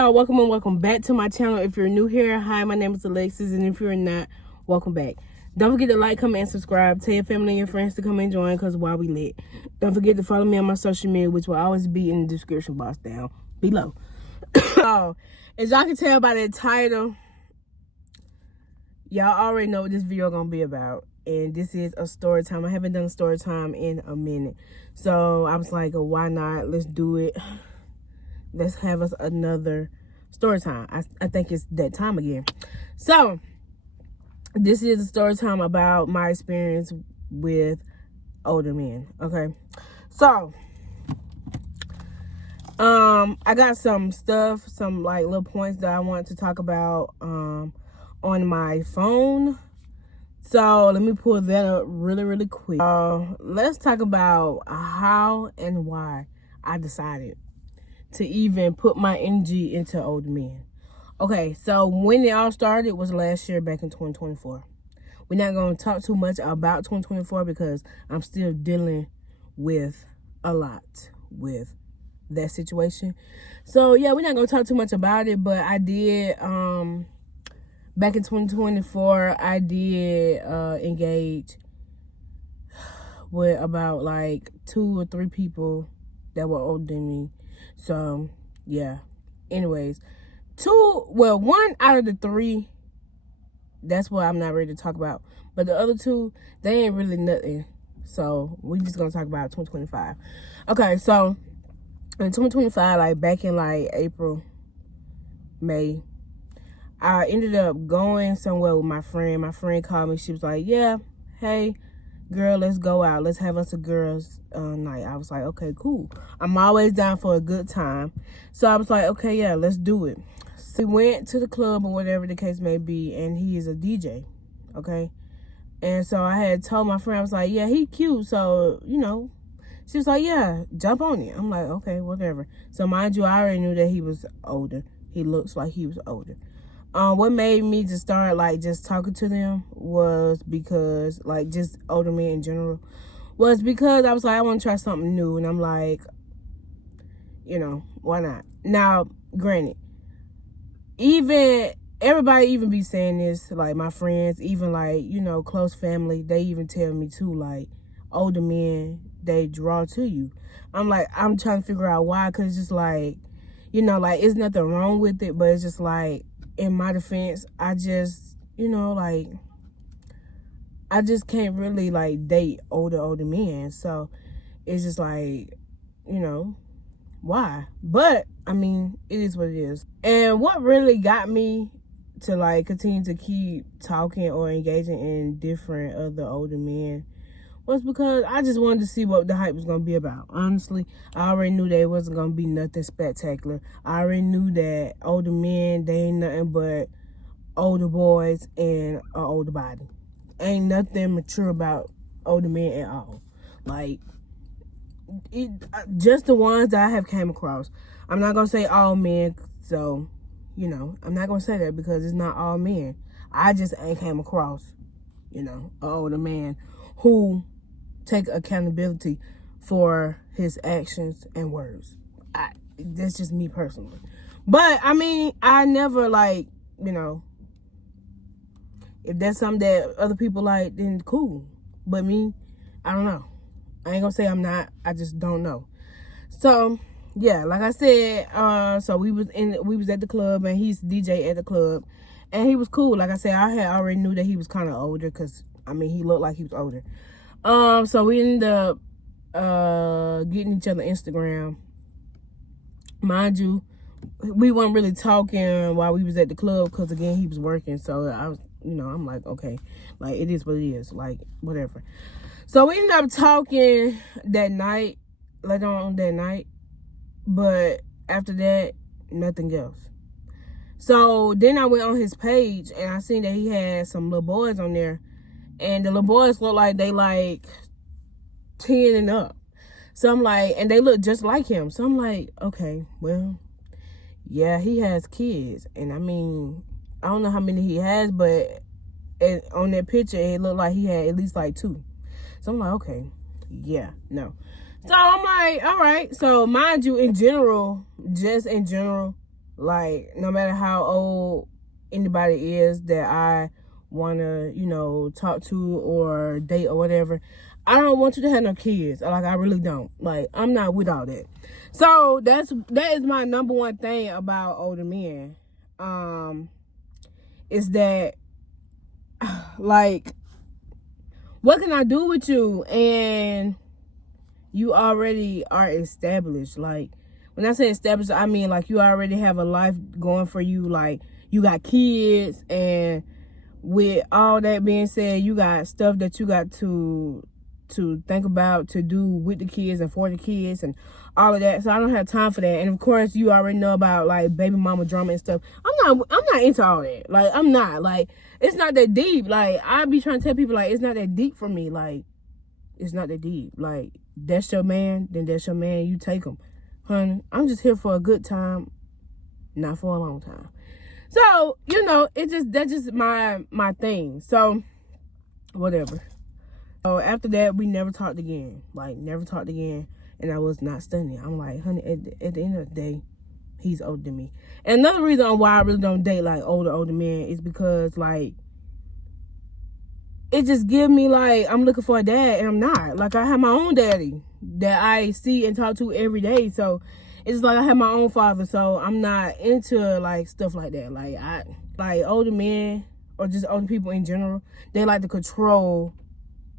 y'all, welcome and welcome back to my channel. If you're new here, hi, my name is Alexis, and if you're not, welcome back. Don't forget to like, comment, and subscribe. Tell your family and your friends to come and join, because while we lit. Don't forget to follow me on my social media, which will always be in the description box down below. So, as y'all can tell by the title, y'all already know what this video gonna be about. And this is a story time. I haven't done a story time in a minute. So, I was like, oh, why not? Let's do it. Let's have us another story time. I think it's that time again. So, this is a story time about my experience with older men. Okay. So, I got some stuff, some like little points that I want to talk about on my phone. So, let me pull that up really quick. Let's talk about how and why I decided to even put my energy into older men. Okay, so when it all started was last year, back in 2024. We're not going to talk too much about 2024 because I'm still dealing with a lot with that situation. So, yeah, we're not going to talk too much about it, but I did, back in 2024, I did engage with about like 2 or 3 people that were older than me. So, yeah. Anyways, 1 out of the 3, that's what I'm not ready to talk about. But the other 2, they ain't really nothing. So, we just gonna talk about 2025. Okay, so, in 2025, like, back in, like, April, May, I ended up going somewhere with my friend. My friend called me. She was like, yeah, hey, girl, let's go out. Let's have us a girls' night. I was like, okay, cool. I'm always down for a good time. So I was like, okay, yeah, let's do it. So we went to the club or whatever the case may be, and he is a DJ, okay? And so I had told my friend, I was like, yeah, he cute, so, you know. She was like, yeah, jump on it. I'm like, okay, whatever. So mind you, I already knew that he was older. He looks like he was older. What made me just start, like, just talking to them was because, like, just older men in general, was because I was like, I want to try something new. And I'm like, you know, why not? Now, granted, everybody even be saying this, like, my friends, even, like, you know, close family, they even tell me, too, like, older men, they draw to you. I'm like, I'm trying to figure out why, because it's just, like, you know, like, it's nothing wrong with it, but it's just, like, in my defense, I just, you know, like, I just can't really, like, date older men. So, it's just, like, you know, why? But, I mean, it is what it is. And what really got me to, like, continue to keep talking or engaging in different other older men was because I just wanted to see what the hype was going to be about. Honestly, I already knew that it wasn't going to be nothing spectacular. I already knew that older men, they ain't nothing but older boys and an older body. Ain't nothing mature about older men at all. Like, just the ones that I have came across. I'm not going to say all men, so, you know, I'm not going to say that because it's not all men. I just ain't came across, you know, an older man who take accountability for his actions and words. That's just me personally. But, I mean, I never, like, you know, if that's something that other people like, then cool. But me, I don't know. I ain't gonna say I'm not. I just don't know. So, yeah, like I said, so we was at the club, and he's DJ at the club, and he was cool. Like I said, I had already knew that he was kind of older, because, I mean, he looked like he was older. So we ended up getting each other Instagram. Mind you, we weren't really talking while we was at the club, because, again, he was working. So I was, you know, I'm like, okay, like, it is what it is, like, whatever. So we ended up talking that night, later on that night, but after that, nothing else. So then I went on his page, and I seen that he had some little boys on there, and the little boys look like they like 10 and up. So I'm like, and they look just like him. So I'm like, okay, well, yeah, he has kids. And I mean, I don't know how many he has, but on that picture, it looked like he had at least like 2. So I'm like, okay, yeah, no. So I'm like, all right. So mind you, just in general, Like, no matter how old anybody is that I want to, you know, talk to or date or whatever, I don't want you to have no kids. Like, I really don't. Like, I'm not with all that. So that is my number one thing about older men. Is that, like, what can I do with you? And you already are established. Like, when I say established, I mean, like, you already have a life going for you. Like, you got kids, and with all that being said, you got stuff that you got to think about, to do with the kids and for the kids and all of that. So I don't have time for that. And of course, you already know about, like, baby mama drama and stuff. I'm not into all that. Like, I'm not. Like, it's not that deep. Like, I be trying to tell people, like, it's not that deep for me. Like, it's not that deep. Like, that's your man, then that's your man. You take him. Honey, I'm just here for a good time, not for a long time. So, you know, that's just my thing. So, whatever. So, after that, we never talked again. Like, never talked again. And I was not studying. I'm like, honey, at the end of the day, he's older than me. And another reason why I really don't date, like, older men is because, like, it just give me, like, I'm looking for a dad, and I'm not. Like, I have my own daddy that I see and talk to every day. So, it's like I have my own father. So, I'm not into, like, stuff like that. Like, older men, or just older people in general, they like to control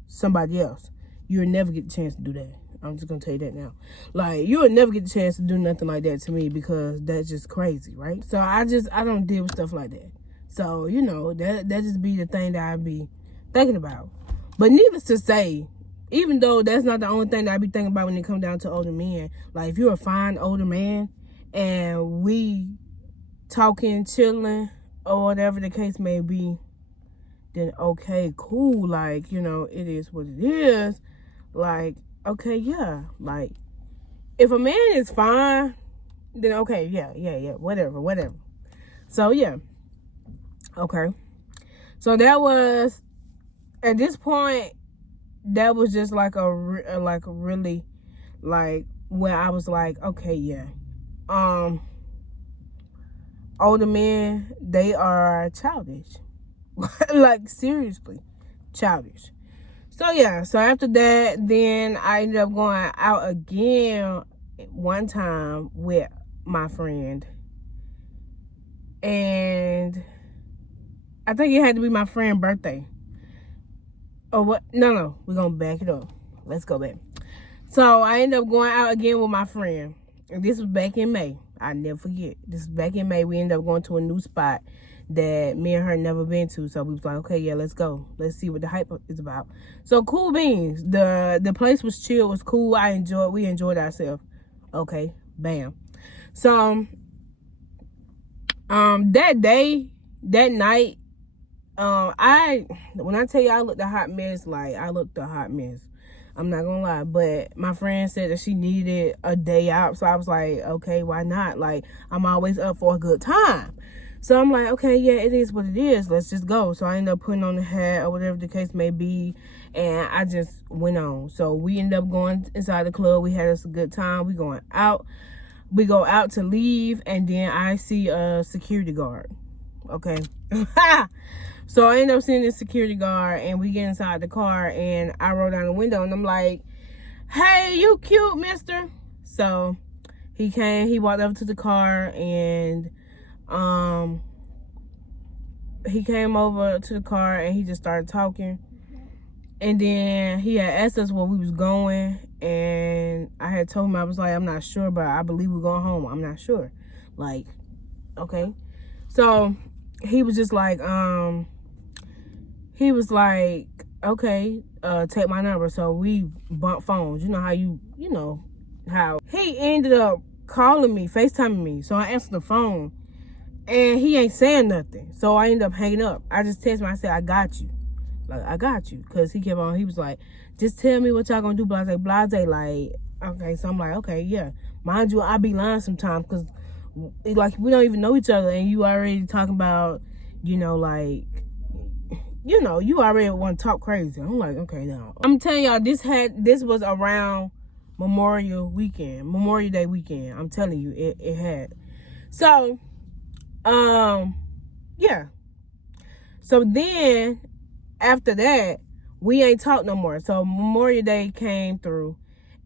somebody else. You'll never get the chance to do that. I'm just going to tell you that now. Like, you'll never get the chance to do nothing like that to me, because that's just crazy, right? So, I don't deal with stuff like that. So, you know, that just be the thing that I be thinking about. But needless to say, even though that's not the only thing that I be thinking about when it comes down to older men, like, if you're a fine older man and we talking, chilling, or whatever the case may be, then okay, cool. Like, you know, it is what it is. Like, okay, yeah. Like, if a man is fine, then okay, yeah, whatever. So, yeah. Okay. So that was, at this point, that was just like really, like, where I was like, okay, yeah. Older men, they are childish. Like, seriously, childish. So, yeah. So, after that, then I ended up going out again one time with my friend. And I think it had to be my friend's birthday. Oh, what? No. We're going to back it up. Let's go back. So, I ended up going out again with my friend. And this was back in May. I never forget. This was back in May. We ended up going to a new spot that me and her never been to. So, we was like, okay, yeah, let's go. Let's see what the hype is about. So, cool beans. The place was chill. It was cool. We enjoyed ourselves. Okay. Bam. So, that night, when I tell you I looked a hot mess, like, I looked a hot mess. I'm not gonna lie. But my friend said that she needed a day out. So I was like, okay, why not? Like, I'm always up for a good time. So I'm like, okay, yeah, it is what it is. Let's just go. So I ended up putting on the hat or whatever the case may be. And I just went on. So we ended up going inside the club. We had us a good time. We going out. We go out to leave. And then I see a security guard. Okay. So I ended up seeing this security guard, and we get inside the car, and I roll down the window, and I'm like, hey, you cute, mister. So he walked up to the car, and he came over to the car, and he just started talking. And then he had asked us where we was going, and I had told him, I was like, I'm not sure, but I believe we're going home. I'm not sure. Like, okay. So he was just like, okay, take my number. So we bumped phones. You know how he ended up calling me, FaceTiming me. So I answered the phone, and he ain't saying nothing. So I ended up hanging up. I just texted him. I said, I got you. Like, I got you. Because he kept on, he was like, just tell me what y'all gonna do, blase. Like, okay. So I'm like, okay, yeah. Mind you, I be lying sometimes, because, like, we don't even know each other, and you already talking about, like, you already want to talk crazy. I'm like, okay, now. I'm telling y'all, this was around Memorial Day weekend. I'm telling you, it had. So, Yeah. So then, after that, we ain't talked no more. So Memorial Day came through,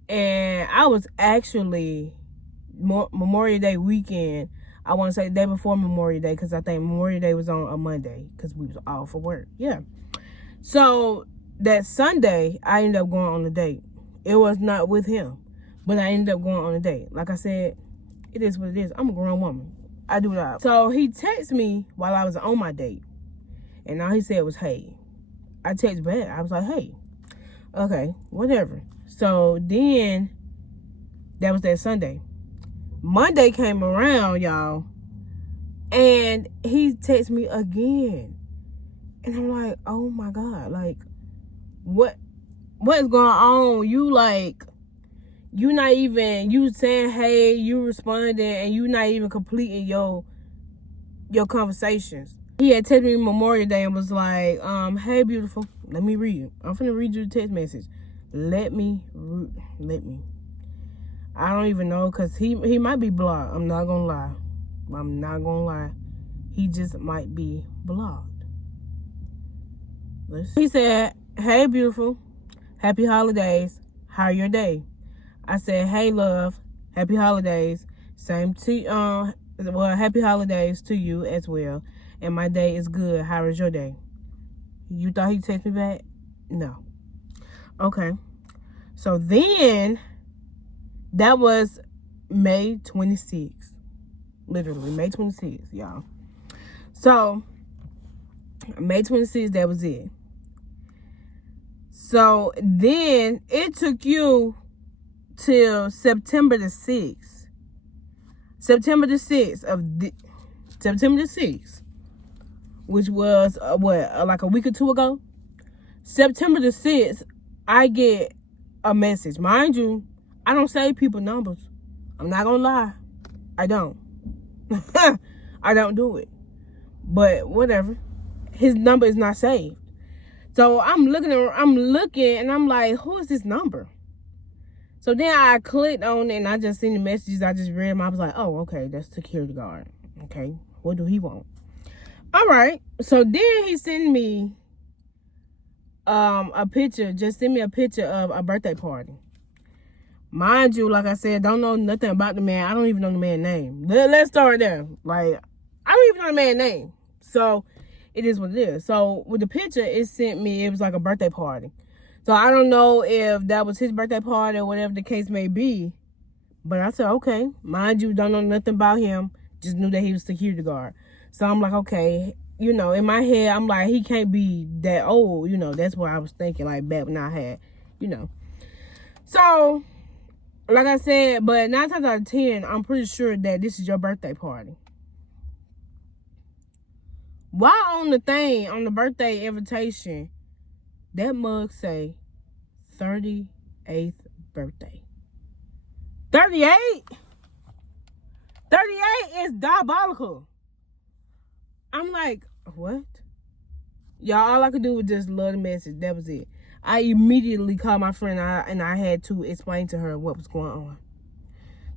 and I was actually Memorial Day weekend. I want to say the day before Memorial Day, because I think Memorial Day was on a Monday because we was all for work. Yeah. So that Sunday, I ended up going on a date. It was not with him, but I ended up going on a date. Like I said, it is what it is. I'm a grown woman. I do that. So he texted me while I was on my date, and all he said was, "Hey." I texted back. I was like, "Hey." Okay, whatever. So then, that was that Sunday. Monday came around, y'all, and he texted me again. And I'm like, oh my God, like, what is going on? You not even, you saying hey, you responding, and you not even completing your conversations. He had texted me Memorial Day and was like, hey beautiful, let me read it. I'm finna read you the text message. Let me. I don't even know, because he might be blocked. I'm not gonna lie. He just might be blocked. He said, hey beautiful, happy holidays. How your day? I said, hey love, happy holidays. Same to happy holidays to you as well. And my day is good. How is your day? You thought he'd text me back? No. Okay. So then, that was May 26th. Literally, May 26th, y'all. So, May 26th, that was it. So, then, it took you till September the 6th. September the 6th, which was, like a week or two ago? September the 6th, I get a message. Mind you, I don't save people numbers. I'm not gonna lie. I don't. I don't do it. But whatever. His number is not saved. So I'm looking, and I'm like, who is this number? So then I clicked on it, and I just seen the messages. I just read them. I was like, oh, okay, that's security guard. Okay, what do he want? All right. So then he sent me a picture. Just send me a picture of a birthday party. Mind you, like I said, don't know nothing about the man. I don't even know the man's name. Let's start there. Like, I don't even know the man's name. So, it is what it is. So, with the picture, it sent me, it was like a birthday party. So, I don't know if that was his birthday party or whatever the case may be. But I said, okay. Mind you, don't know nothing about him. Just knew that he was security guard. So, I'm like, okay. You know, in my head, I'm like, he can't be that old. You know, that's what I was thinking, like, back when I had, you know. So, like I said, but 9 times out of 10, I'm pretty sure that this is your birthday party. Why on the thing, on the birthday invitation, that mug say 38th birthday? 38? 38 is diabolical. I'm like, what? Y'all, all I could do was just love the message. That was it. I immediately called my friend and I had to explain to her what was going on.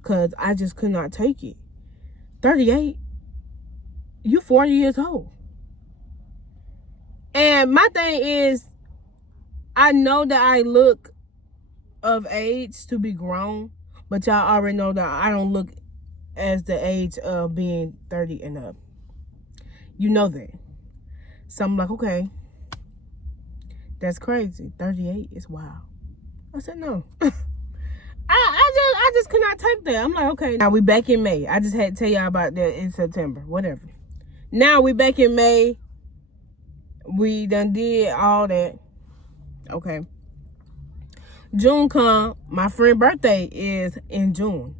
Because I just could not take it. 38? You 40 years old. And my thing is, I know that I look of age to be grown. But y'all already know that I don't look as the age of being 30 and up. You know that. So I'm like, okay. That's crazy. 38 is wild. I said no. I just could not take that. I'm like, okay. Now we back in May. I just had to tell y'all about that in September. Whatever. Now we back in May. We done did all that. Okay. June come. My friend's birthday is in June.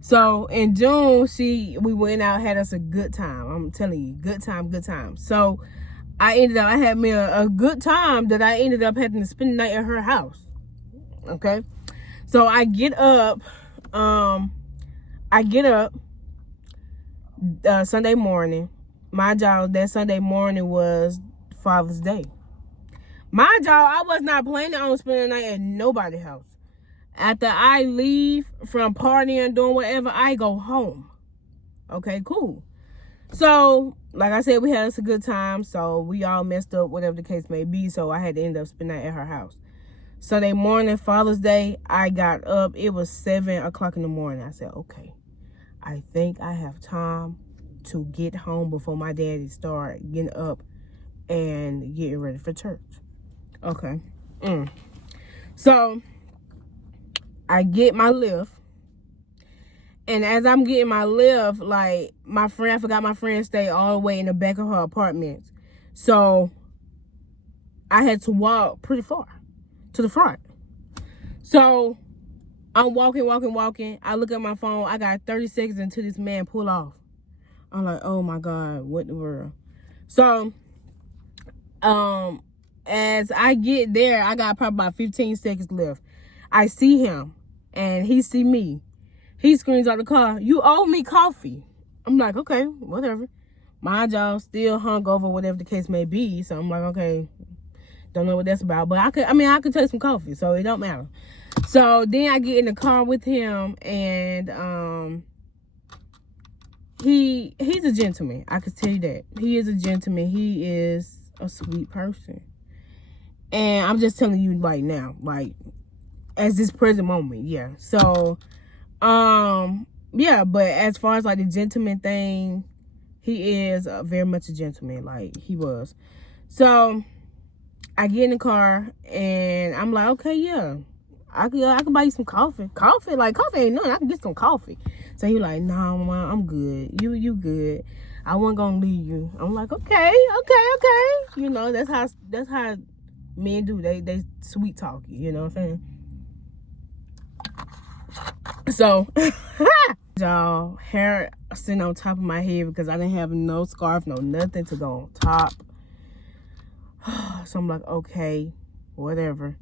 So in June, we went out, had us a good time. I'm telling you, good time. So I had me a good time that I ended up having to spend the night at her house. Okay. So I get up Sunday morning. My job that Sunday morning was Father's Day. My job, I was not planning on spending the night at nobody's house. After I leave from partying, doing whatever, I go home. Okay, cool. So, like I said, we had us a good time. So we all messed up, whatever the case may be. So I had to end up spending that at her house. Sunday morning, Father's Day, I got up. It was 7 o'clock in the morning. I said, okay, I think I have time to get home before my daddy start getting up and getting ready for church. Okay. So I get my lift. And as I'm getting my lift, like, I forgot my friend stayed all the way in the back of her apartment. So I had to walk pretty far to the front. So I'm walking. I look at my phone. I got 30 seconds until this man pull off. I'm like, oh my God, what in the world? So, as I get there, I got probably about 15 seconds left. I see him and he see me. He screams out the car, "You owe me coffee." I'm like, okay, whatever. My job still hungover, whatever the case may be. So I'm like, okay, don't know what that's about. But I could take some coffee, so it don't matter. So then I get in the car with him, and he's a gentleman. I could tell you that. He is a gentleman. He is a sweet person. And I'm just telling you right now, like, as this present moment, yeah. So, yeah, but as far as like the gentleman thing, he is very much a gentleman, like he was. So I get in the car and I'm like, okay, yeah, I can buy you some coffee. Coffee ain't nothing. I can get some coffee. So he like, no, Mama, I'm good. You good. I wasn't gonna leave you. I'm like, okay. You know, that's how men do. They sweet talk you. You know what I'm saying? So, y'all, hair sitting on top of my head because I didn't have no scarf, no nothing to go on top. So I'm like, okay, whatever.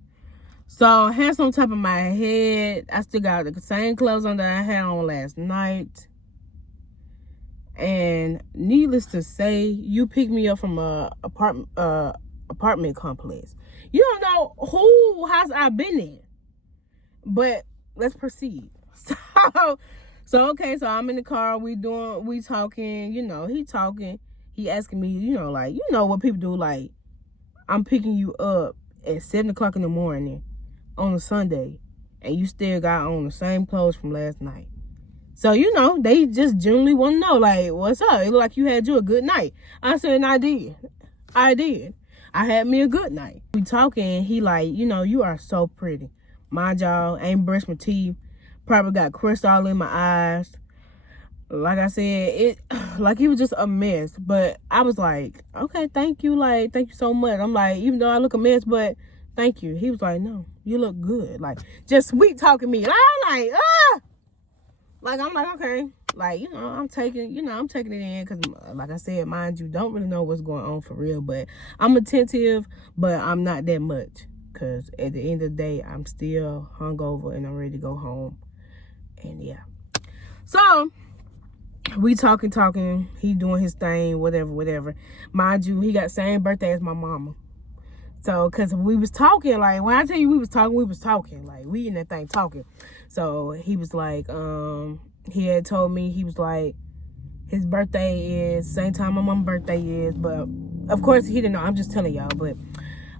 So I had some on top of my head. I still got the same clothes on that I had on last night. And needless to say, you picked me up from a apartment complex. You don't know who house I've been in. But let's proceed. So okay, so I'm in the car, we talking, you know, he talking, he asking me, you know, like, you know what people do, like, I'm picking you up at 7 o'clock in the morning on a Sunday, and you still got on the same clothes from last night. So, you know, they just generally want to know, like, what's up? It looked like you had you a good night. I said, I did. I had me a good night. We talking, he like, you know, you are so pretty. My jaw, ain't brushed my teeth, probably got crust all in my eyes. Like I said, it like he was just a mess. But I was like, okay, thank you. Like, thank you so much. I'm like, even though I look a mess, but thank you. He was like, no, you look good. Like, just sweet talking me. And I'm like, Like, I'm like, okay. Like, you know, I'm taking it in. Because, like I said, mind you, don't really know what's going on for real. But I'm attentive, but I'm not that much. Because at the end of the day, I'm still hungover and I'm ready to go home. And, yeah. So, we talking. He doing his thing, whatever. Mind you, he got the same birthday as my mama. So, because we was talking, like, when I tell you we was talking. Like, we in that thing talking. So, he was like, he had told me, he was like, his birthday is same time my mom's birthday is. But, of course, he didn't know. I'm just telling y'all. But,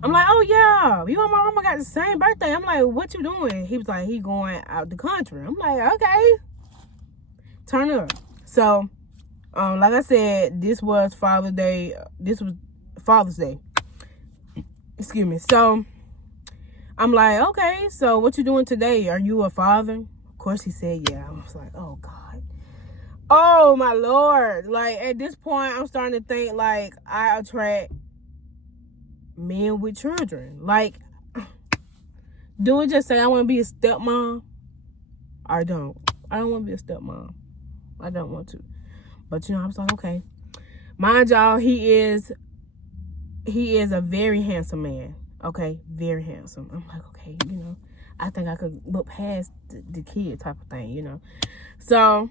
I'm like, oh, yeah, you and my mama got the same birthday. I'm like, what you doing? He was like, he going out the country. I'm like, okay. Turn up. So, like I said, this was Father's Day. Excuse me. So, I'm like, okay, so what you doing today? Are you a father? Of course, he said, yeah. I was like, oh, God. Oh, my Lord. Like, at this point, I'm starting to think, like, I attract men with children. Like, do it just say I want to be a stepmom? I don't want to be a stepmom. I don't want to. But, you know, I was like, okay. Mind y'all, he is a very handsome man. Okay? Very handsome. I'm like, okay, you know, I think I could look past the kid type of thing, you know. So,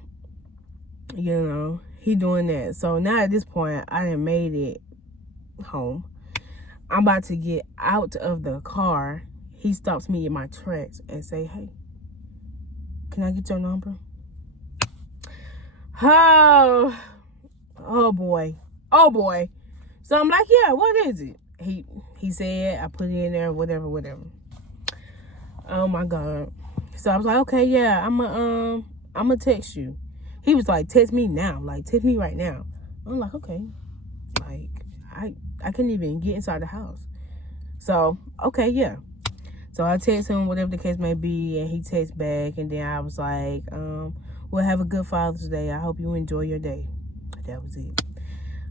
you know, he doing that. So, now at this point, I done made it home. I'm about to get out of the car. He stops me in my tracks and say, hey, can I get your number? Oh, Oh boy. Oh boy. So I'm like, yeah, what is it? He said, I put it in there, whatever. Oh my God. So I was like, okay, yeah, I'ma text you. He was like, text me now. Like, text me right now. I'm like, okay. Like, I couldn't even get inside the house. So, okay, yeah. So I text him, whatever the case may be, and he texts back, and then I was like, well, have a good Father's Day. I hope you enjoy your day. That was it.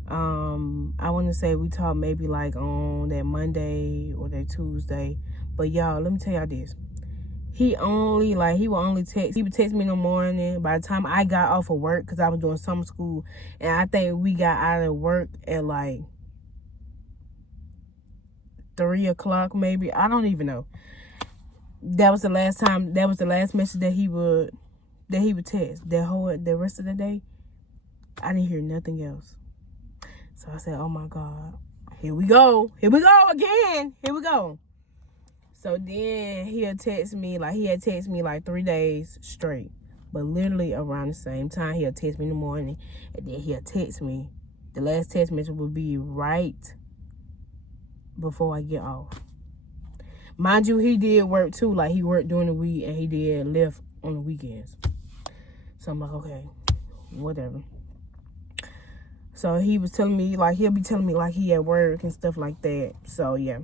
I want to say we talked maybe like on that Monday or that Tuesday. But y'all, let me tell y'all this. He would text me in the morning. By the time I got off of work, because I was doing summer school, and I think we got out of work at like 3 o'clock maybe. I don't even know. That was the last message that he would text. The rest of the day, I didn't hear nothing else. So I said, oh my God, here we go again. Here we go. So then he had texted me like 3 days straight. But literally around the same time, he'll text me in the morning. And then he'll text me. The last text message will be right before I get off. Mind you, he did work too. Like, he worked during the week and he did lift on the weekends. So I'm like, okay, whatever. So he was telling me, like, he'll be telling me like he at work and stuff like that. So yeah.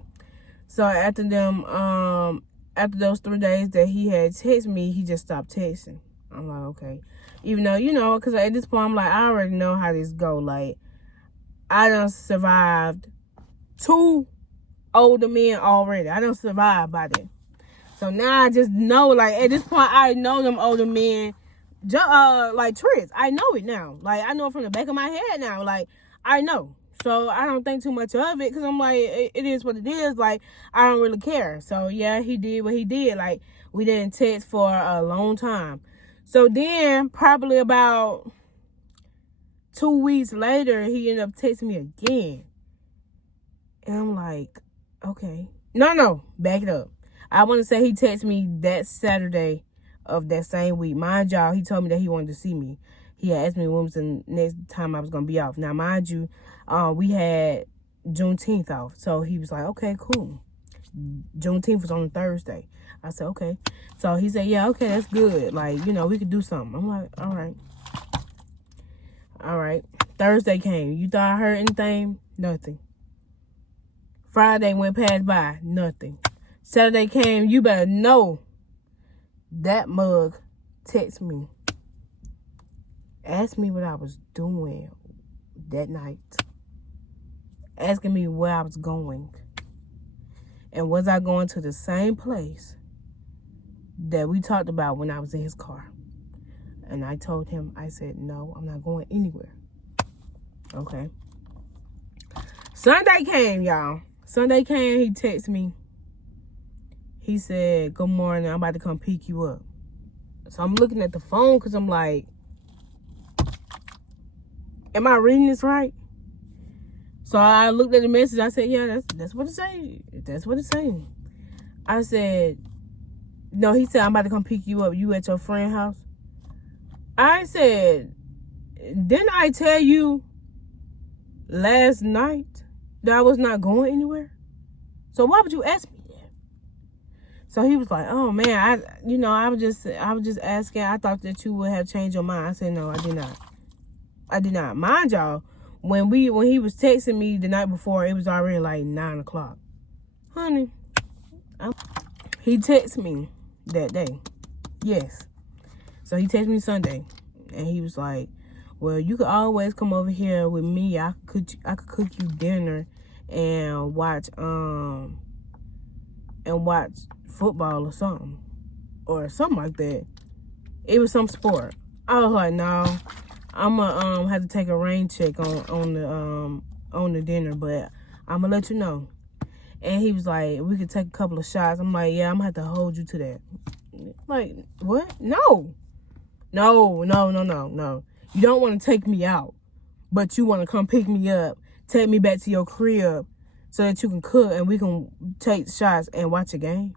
So after those 3 days that he had texted me, he just stopped texting. I'm like, okay. Even though, because at this point, I'm like, I already know how this go. Like, I done survived 2 older men already. I done survived by that. So now I just know, like, at this point, I know them older men, like tricks. I know it now. Like, I know it from the back of my head now. Like, I know. So I don't think too much of it, because I'm like, it is what it is. Like, I don't really care. So yeah, he did what he did. Like, we didn't text for a long time. So then probably about 2 weeks later, he ended up texting me again. And I'm like, okay. No, back it up. I want to say he texted me that Saturday of that same week. Mind y'all, he told me that he wanted to see me. He had asked me when was the next time I was going to be off. Now, mind you, we had Juneteenth off. So he was like, okay, cool. Juneteenth was on a Thursday. I said, okay. So he said, yeah, okay, that's good. Like, we could do something. I'm like, all right. Thursday came. You thought I heard anything? Nothing. Friday went past by. Nothing. Saturday came. You better know that mug texted me. Asked me what I was doing that night. Asking me where I was going. And was I going to the same place that we talked about when I was in his car? And I told him, I said, no, I'm not going anywhere. Okay. Sunday came, y'all. Sunday came, he texted me. He said, good morning, I'm about to come pick you up. So I'm looking at the phone because I'm like, am I reading this right? So I looked at the message. I said, yeah, that's what it's saying. That's what it's saying. I said, no, he said, I'm about to come pick you up. You at your friend's house? I said, didn't I tell you last night that I was not going anywhere? So why would you ask me that? So he was like, oh man, I was just asking. I thought that you would have changed your mind. I said, no, I did not. Mind y'all, when he was texting me the night before, it was already like 9 o'clock. Honey, he texted me that day. Yes. So he texted me Sunday, and he was like, well, you could always come over here with me. I could cook you dinner and watch football or something like that. It was some sport. I was like, no, I'm gonna have to take a rain check on the dinner, but I'm gonna let you know. And he was like, we could take a couple of shots. I'm like, yeah, I'm gonna have to hold you to that. Like, what? No. You don't want to take me out, but you want to come pick me up, take me back to your crib so that you can cook and we can take shots and watch a game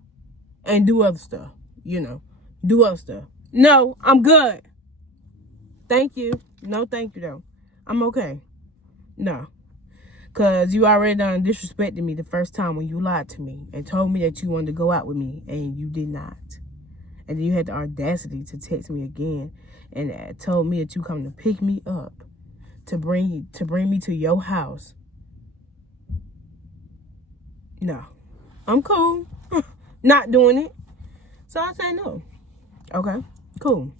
and do other stuff, do other stuff. No, I'm good. Thank you. No, thank you, though. I'm okay. No. Because you already done disrespected me the first time when you lied to me and told me that you wanted to go out with me, and you did not. And then you had the audacity to text me again and told me that you come to pick me up to bring me to your house. No. I'm cool. Not doing it. So I say no. Okay, cool.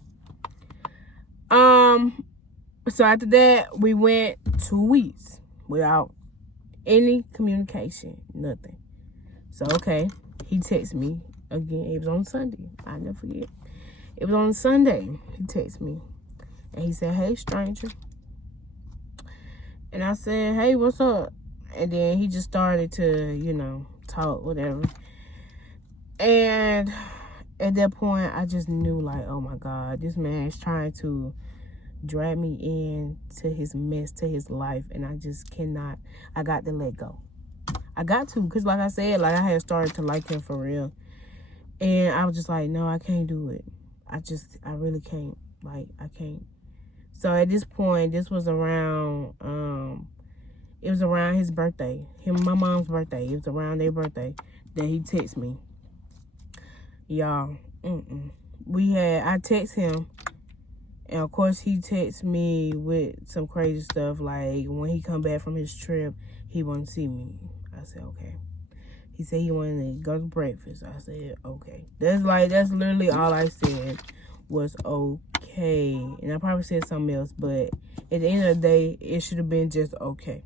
So after that, we went 2 weeks without any communication, nothing. So, okay, he texted me again. It was on Sunday. I never forget. It was on Sunday. He texted me. And he said, hey, stranger. And I said, hey, what's up? And then he just started to, talk, whatever. And at that point, I just knew, like, oh, my God, this man is trying to drag me into his mess, to his life. And I just cannot. I got to let go. I got to, because like I said, like I had started to like him for real. And I was just like, no, I can't do it. I really can't. Like, I can't. So at this point, this was around, it was around his birthday. My mom's birthday. It was around their birthday that he texted me. Y'all, I text him, and of course he texts me with some crazy stuff, like when he come back from his trip, he wouldn't see me. I said, okay. He said he wanted to go to breakfast. I said, okay. That's literally all I said was okay. And I probably said something else, but at the end of the day, it should have been just okay.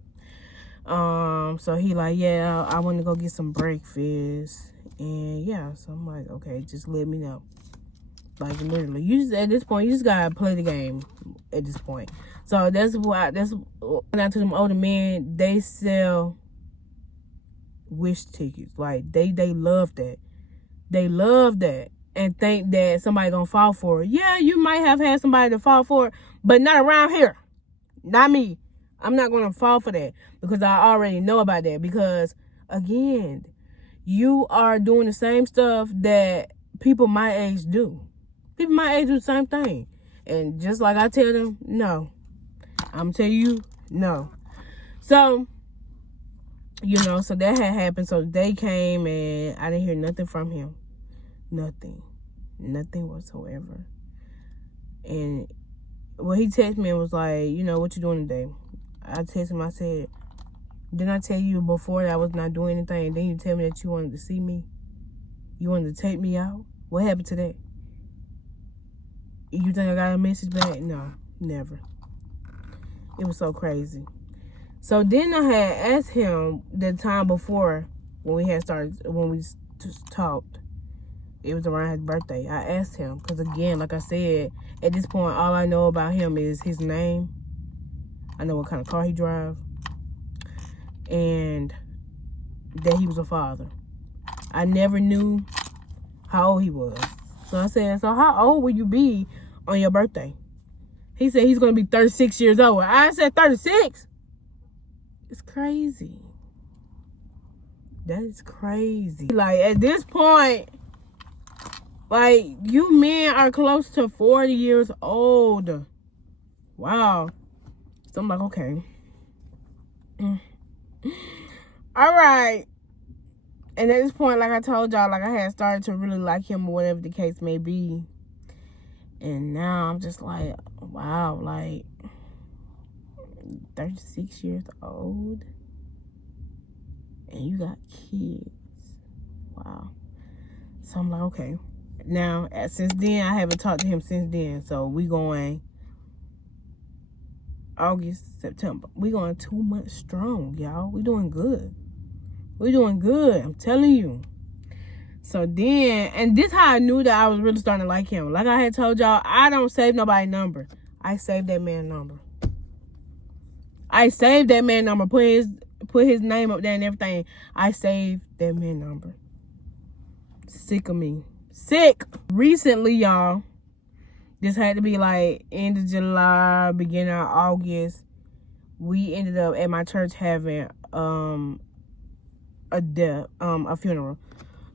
So he like, yeah, I want to go get some breakfast. And yeah, so I'm like, okay, just let me know. Like, literally, at this point, you just gotta play the game at this point. So that's down to them older men, they sell wish tickets. Like, they love that. They love that and think that somebody gonna fall for it. Yeah, you might have had somebody to fall for it, but not around here. Not me. I'm not gonna fall for that because I already know about that. Because, again, you are doing the same stuff that people my age do. People my age do the same thing. And just like I tell them, no. I'm telling you, no. So, so that had happened. So they came and I didn't hear nothing from him. Nothing. Nothing whatsoever. And he texted me and was like, what you doing today? I texted him, I said, didn't I tell you before that I was not doing anything? And then you tell me that you wanted to see me? You wanted to take me out? What happened to that? You think I got a message back? No, never. It was so crazy. So then I had asked him the time before when we just talked. It was around his birthday. I asked him because, again, like I said, at this point, all I know about him is his name. I know what kind of car he drives. And that he was a father. I never knew how old he was. So I said, so how old will you be on your birthday? He said he's going to be 36 years old. I said 36? It's crazy. That is crazy. Like, at this point, like, you men are close to 40 years old. Wow. So I'm like, okay. All right. And at this point, like I told y'all, like I had started to really like him or whatever the case may be. And now I'm just like, wow, like 36 years old. And you got kids. Wow. So I'm like, okay. Now, since then, I haven't talked to him since then. So we going August, September. We going 2 months strong, y'all. We doing good. We doing good. I'm telling you. So then, and this how I knew that I was really starting to like him. Like I had told y'all, I don't save nobody's number. I saved that man's number. I saved that man's number. Put his name up there and everything. I saved that man's number. Sick of me. Sick. Recently, y'all, this had to be like end of July, beginning of August. We ended up at my church having a funeral.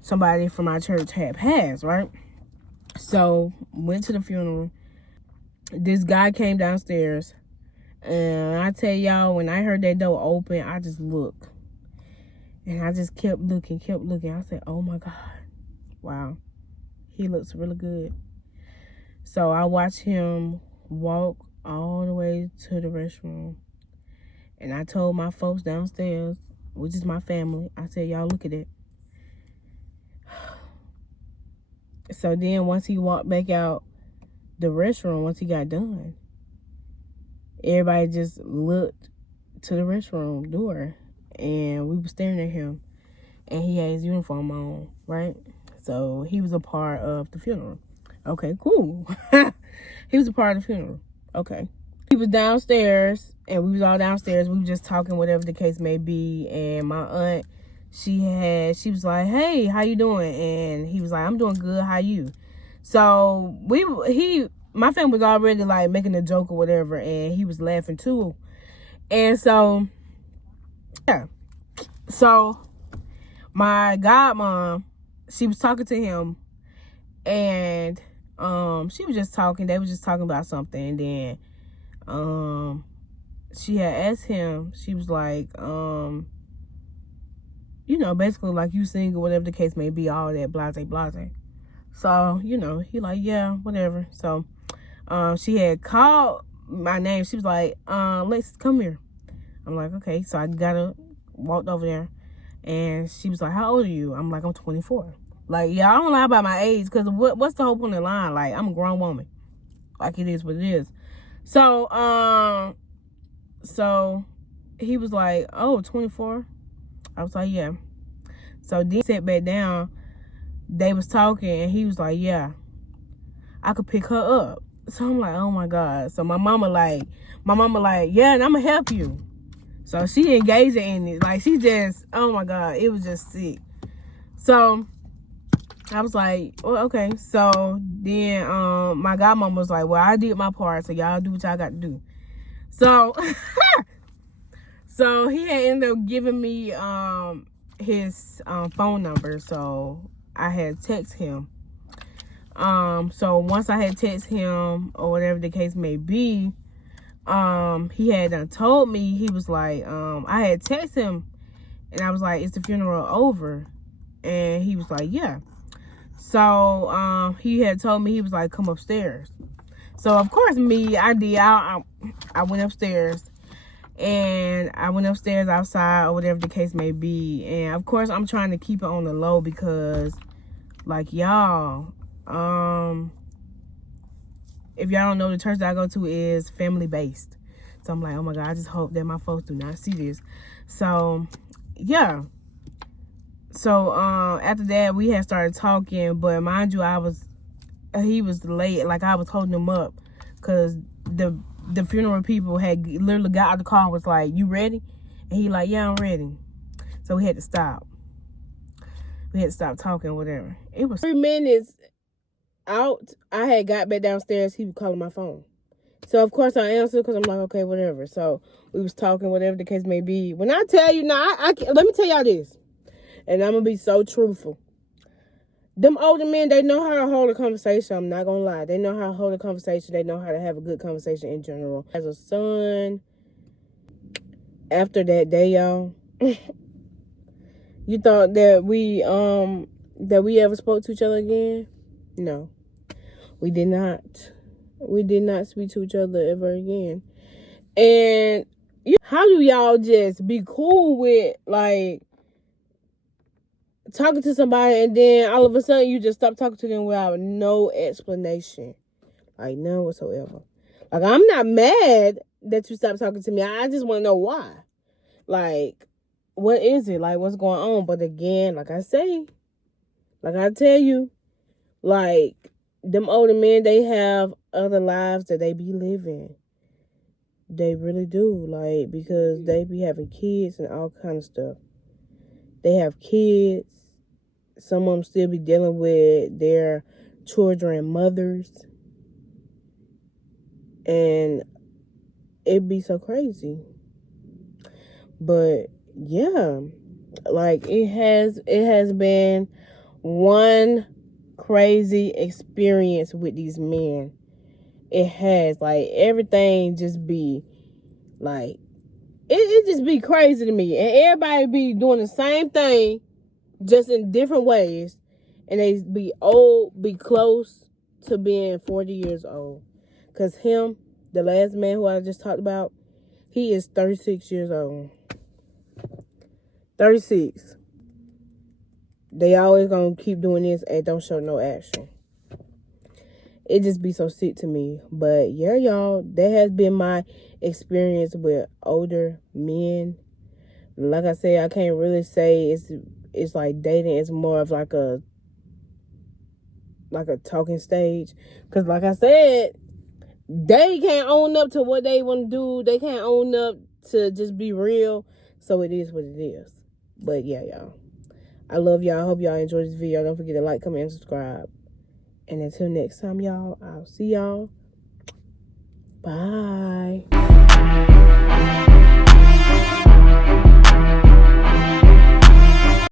Somebody from my church had passed, right? So went to the funeral. This guy came downstairs And I tell y'all, when I heard that door open, I just looked. And I just kept looking. I said, oh my God. Wow. He looks really good. So I watched him walk all the way to the restroom. And I told my folks downstairs, which is my family, I said, y'all look at it. So then once he walked back out the restroom, once he got done, everybody just looked to the restroom door. And we were staring at him. And he had his uniform on, right? So he was a part of the funeral. Okay, cool. He was a part of the funeral. Okay. He was downstairs, and we was all downstairs. We were just talking, whatever the case may be. And my aunt, she was like, hey, how you doing? And he was like, I'm doing good. How you? So my family was already like making a joke or whatever, and he was laughing too. And so, yeah. So my godmom, she was talking to him, and she was just talking. They were just talking about something, and then she had asked him. She was like, basically like, you single, whatever the case may be, all that blase. So he like, yeah, whatever. So she had called my name. She was like, Lex, come here. I'm like, okay. So I walked over there. And she was like, how old are you? I'm like, I'm 24. Like, yeah, I don't lie about my age, because what's the whole point of lying? Like, I'm a grown woman. Like, it is what it is. So, so he was like, oh, 24? I was like, yeah. So then he sat back down. They was talking, and he was like, yeah, I could pick her up. So I'm like, oh, my God. So my mama like, yeah, and I'm going to help you. So she engaged in it. Like, she just, oh my God, it was just sick. So I was like, well, okay. So then my godmama was like, well, I did my part, so y'all do what y'all got to do. So so he had ended up giving me his phone number. So I had text him. So once I had text him, or whatever the case may be, he had done told me, he was like, I had texted him, and I was like, is the funeral over? And he was like, yeah. So he had told me, he was like, come upstairs. So of course I went upstairs, and I went upstairs outside, or whatever the case may be. And of course I'm trying to keep it on the low, because like, y'all, if y'all don't know, the church that I go to is family based. So I'm like, oh my God, I just hope that my folks do not see this. So yeah. So after that, we had started talking, but mind you, he was late. Like, I was holding him up, because the funeral people had literally got out of the car and was like, you ready? And he like, yeah, I'm ready. So we had to stop. We had to stop talking, whatever. It was 3 minutes out. I had got back downstairs. He was calling my phone. So of course I answered, because I'm like, okay, whatever. So we was talking, whatever the case may be. When I tell you now, let me tell y'all this, and I'm gonna be so truthful. Them older men, they know how to hold a conversation. I'm not gonna lie. They know how to hold a conversation. They know how to have a good conversation in general. As a son, after that day, y'all, you thought that we ever spoke to each other again? No, we did not. We did not speak to each other ever again. And how do y'all just be cool with, like, talking to somebody, and then all of a sudden you just stop talking to them without no explanation? Like, none whatsoever. Like, I'm not mad that you stopped talking to me. I just want to know why. Like, what is it? Like, what's going on? But again, like I tell you, like, them older men, they have other lives that they be living. They really do. Like, because they be having kids and all kind of stuff. They have kids. Some of them still be dealing with their children and mothers. And it'd be so crazy. But yeah, like, it has been one crazy experience with these men. It has, like, everything just be Like, it just be crazy to me. And everybody be doing the same thing, just in different ways. And they be old, be close to being 40 years old. Because him, the last man who I just talked about, he is 36 years old. 36. They always gonna keep doing this and don't show no action. It just be so sick to me. But yeah, y'all, that has been my experience with older men. Like I said, I can't really say it's like dating. It's more of like a talking stage. Because like I said, they can't own up to what they want to do. They can't own up to just be real. So it is what it is. But yeah, y'all. I love y'all. I hope y'all enjoyed this video. Don't forget to like, comment, and subscribe. And until next time, y'all, I'll see y'all. Bye.